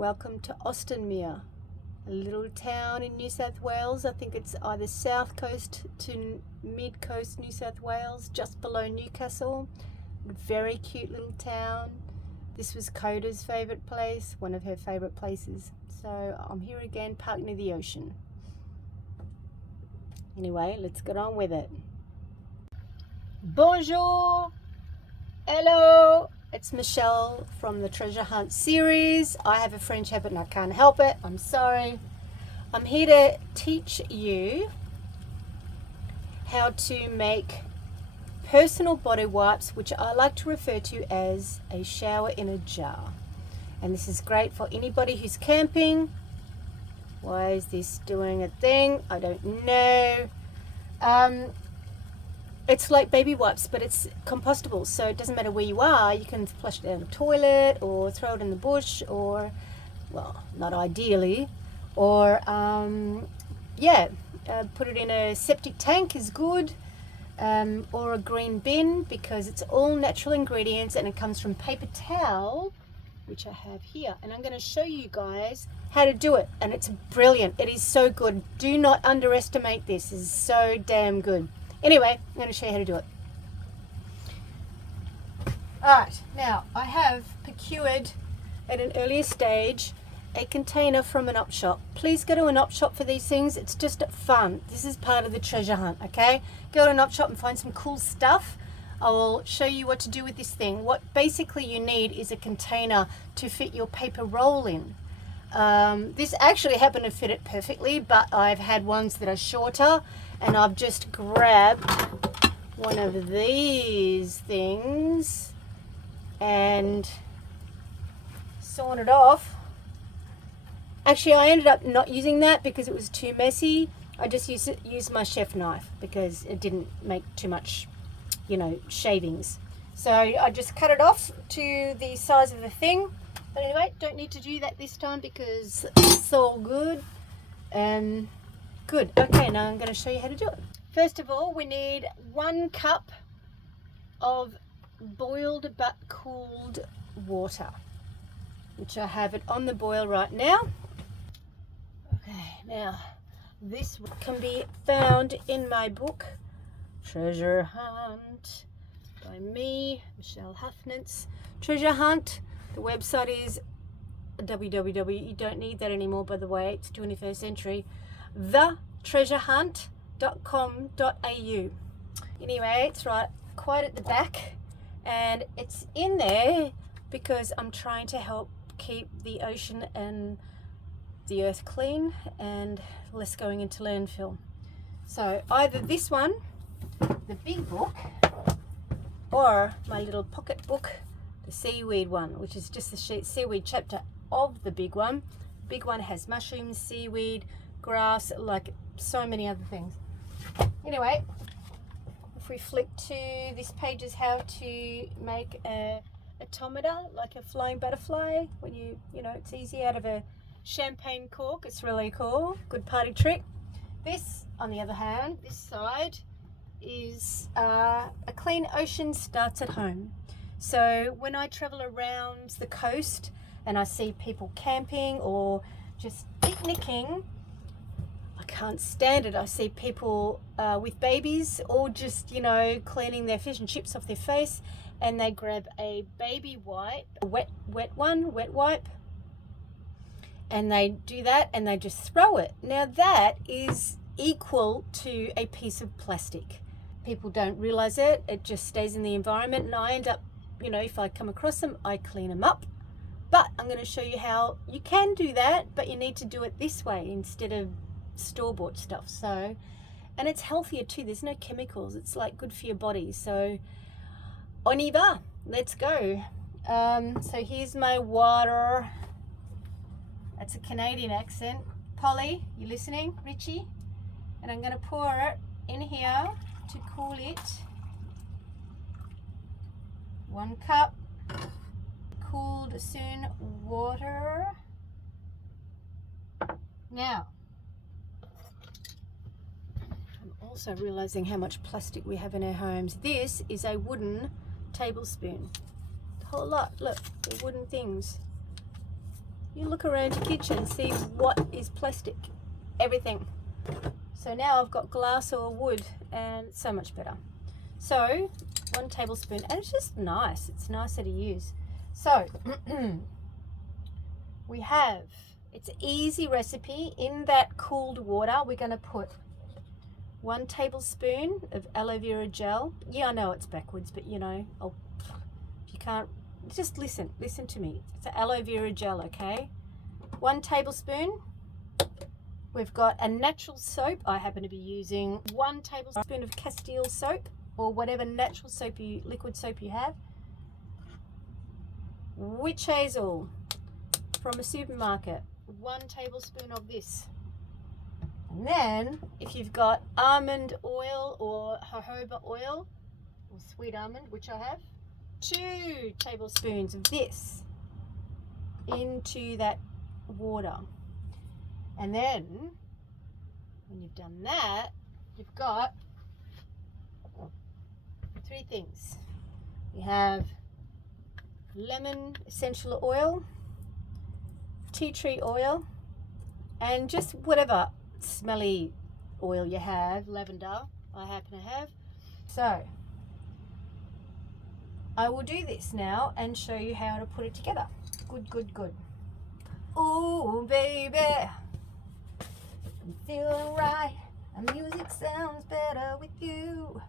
Welcome to Austinmere, a little town in New South Wales. I think it's either south coast to mid coast New South Wales, just below Newcastle. Very cute little town. This was Coda's favourite place, one of her favourite places. So I'm here again, parked near the ocean. Anyway, let's get on with it. Bonjour! Hello! It's Michelle from the Treasure Hunt series. I have a French habit and I can't help it. I'm sorry. I'm here to teach you how to make personal body wipes, which I like to refer to as a shower in a jar. And this is great for anybody who's camping. Why is this doing a thing? I don't know. It's like baby wipes, but it's compostable, so it doesn't matter where you are. You can flush it down the toilet or throw it in the bush, or, well, not ideally, or put it in a septic tank is good, or a green bin, because it's all natural ingredients and it comes from paper towel, which I have here, and I'm going to show you guys how to do it, and it's brilliant. It is so good. Do not underestimate this. It's so damn good. Anyway, I'm going to show you how to do it. Alright, now I have procured at an earlier stage a container from an op shop. Please go to an op shop for these things. It's just fun. This is part of the treasure hunt, okay? Go to an op shop and find some cool stuff. I will show you what to do with this thing. What basically you need is a container to fit your paper roll in. This actually happened to fit it perfectly, but I've had ones that are shorter, and I've just grabbed one of these things and sawn it off. Actually, I ended up not using that because it was too messy. I just used my chef knife because it didn't make too much, shavings. So I just cut it off to the size of the thing. But anyway, don't need to do that this time because it's all good. Good. Okay, now I'm going to show you how to do it. First of all, we need 1 cup of boiled but cooled water, which I have it on the boil right now. Okay, now this can be found in my book, Treasure Hunt, by me, Michelle Huffnance. Treasure Hunt. The website is www. You don't need that anymore, by the way. It's 21st century. thetreasurehunt.com.au. Anyway, it's right quite at the back, and it's in there because I'm trying to help keep the ocean and the earth clean and less going into landfill. So either this one, the big book, or my little pocket book, the seaweed one, which is just the seaweed chapter of the big one. The big one has mushrooms, seaweed, grass, like so many other things. Anyway, if we flick to this page is how to make a automata, like a flying butterfly, when it's easy out of a champagne cork. It's really cool, good party trick. This, on the other hand, this side is a clean ocean starts at home. So when I travel around the coast and I see people camping or just picnicking, I can't stand it. I see people with babies or just, cleaning their fish and chips off their face, and they grab a baby wipe, a wet wipe, and they do that and they just throw it. Now that is equal to a piece of plastic. People don't realize it. It just stays in the environment, and I end up, if I come across them, I clean them up. But I'm going to show you how you can do that, but you need to do it this way instead of store-bought stuff. So, and it's healthier too. There's no chemicals. It's like good for your body. So, on y va. Let's go. So here's my water. That's a Canadian accent. Polly, you listening? Richie? And I'm going to pour it in here to cool it. 1 cup cooled soon water. Now, I'm also realizing how much plastic we have in our homes. This is a wooden tablespoon. A whole lot. Look, the wooden things. You look around your kitchen, see what is plastic. Everything. So now I've got glass or wood, and it's so much better. So 1 tablespoon, and it's just nice. It's nicer to use. So we have, it's an easy recipe. In that cooled water, we're going to put 1 tablespoon of aloe vera gel. Yeah, I know it's backwards, but you know, if you can't, just listen to me. It's an aloe vera gel, okay? 1 tablespoon. We've got a natural soap. I happen to be using 1 tablespoon of Castile soap, or whatever natural soap liquid soap you have. Witch hazel from a supermarket, 1 tablespoon of this. And then if you've got almond oil or jojoba oil or sweet almond, which I have, 2 tablespoons of this into that water. And then when you've done that, you've got 3 things. You have lemon essential oil, tea tree oil, and just whatever smelly oil you have. Lavender I happen to have. So I will do this now and show you how to put it together. Good. Oh baby, I'm feeling right, and music sounds better with you.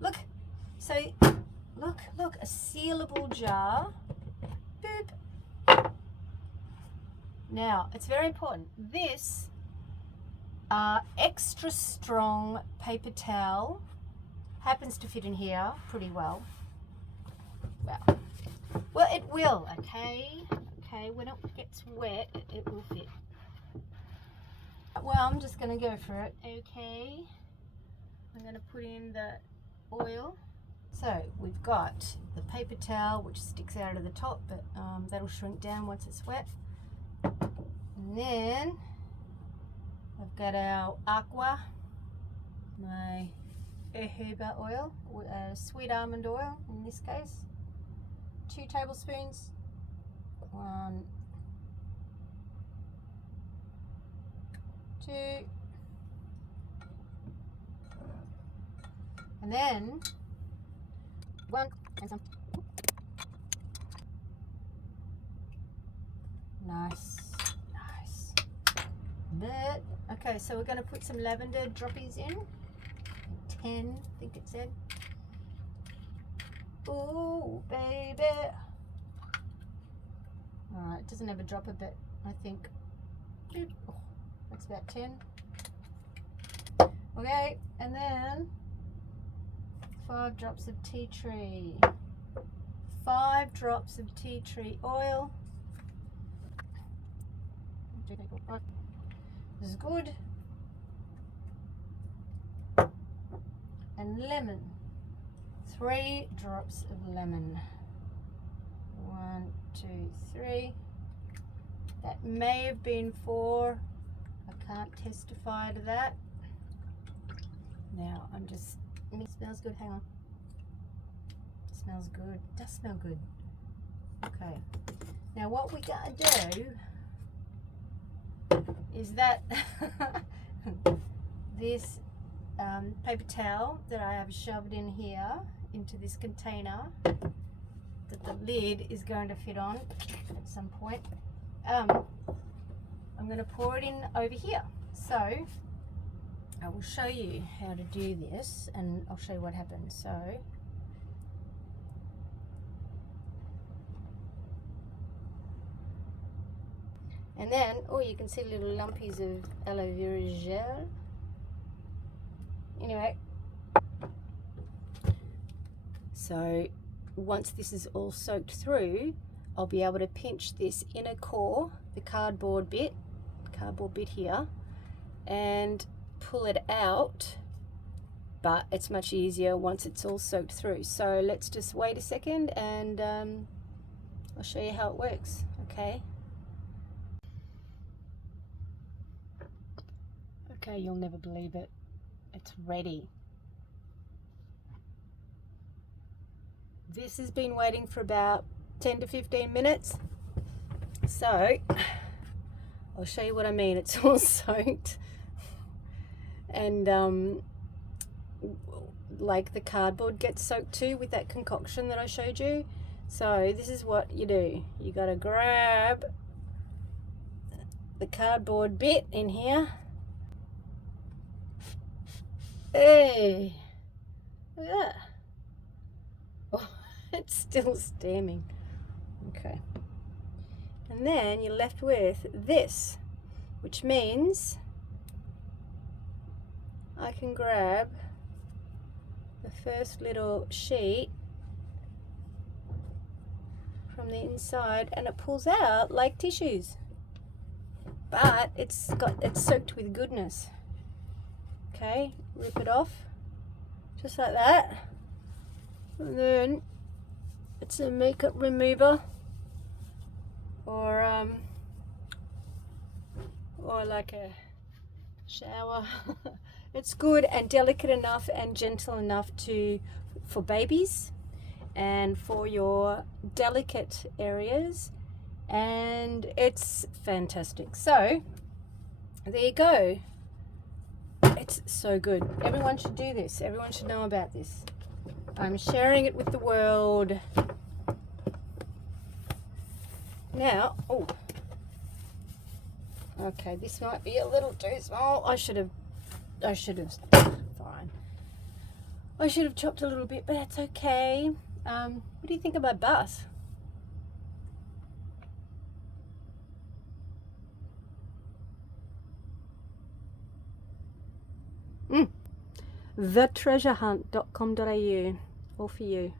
Look, so look, a sealable jar. Boop. Now, it's very important. This extra strong paper towel happens to fit in here pretty well. Well, it will, okay? Okay, when it gets wet, it will fit. Well, I'm just going to go for it, okay? I'm going to put in the oil. So we've got the paper towel, which sticks out of the top, but that'll shrink down once it's wet. And then I've got our aqua, my jojoba oil, sweet almond oil in this case, 2 tablespoons, 1, 2, and then 1 and some. Nice. But okay, so we're going to put some lavender droppies in. 10, I think it said. Oh baby. Alright, it doesn't have a dropper, but I think that's about 10. Okay, and then 5 drops of tea tree. 5 drops of tea tree oil. This is good. And lemon. 3 drops of lemon. 1, 2, 3. That may have been 4. I can't testify to that. Now I'm just, it smells good, hang on. It smells good, it does smell good. Okay, now what we gotta do is that this paper towel that I have shoved in here into this container that the lid is going to fit on at some point, I'm going to pour it in over here. So I will show you how to do this, and I'll show you what happens. So and then, oh, you can see little lumpies of aloe vera gel. Anyway, so once this is all soaked through, I'll be able to pinch this inner core, the cardboard bit here, and pull it out, but it's much easier once it's all soaked through. So let's just wait a second, and I'll show you how it works. Okay. Okay, you'll never believe it. It's ready. This has been waiting for about 10 to 15 minutes. So I'll show you what I mean. It's all soaked. And like the cardboard gets soaked too with that concoction that I showed you. So this is what you do. You gotta grab the cardboard bit in here. Hey, look at that. Oh, it's still steaming. Okay. And then you're left with this, which means I can grab the first little sheet from the inside and it pulls out like tissues, but it's soaked with goodness. Okay, rip it off just like that, and then it's a makeup remover or like a shower. It's good and delicate enough and gentle enough for babies and for your delicate areas, and it's fantastic. So there you go. It's so good. Everyone should do this. Everyone should know about this. I'm sharing it with the world. Now, oh, okay, this might be a little too small. I should have, fine. I should have chopped a little bit, but that's okay. What do you think of my bus? TheTreasurehunt.com.au, all for you.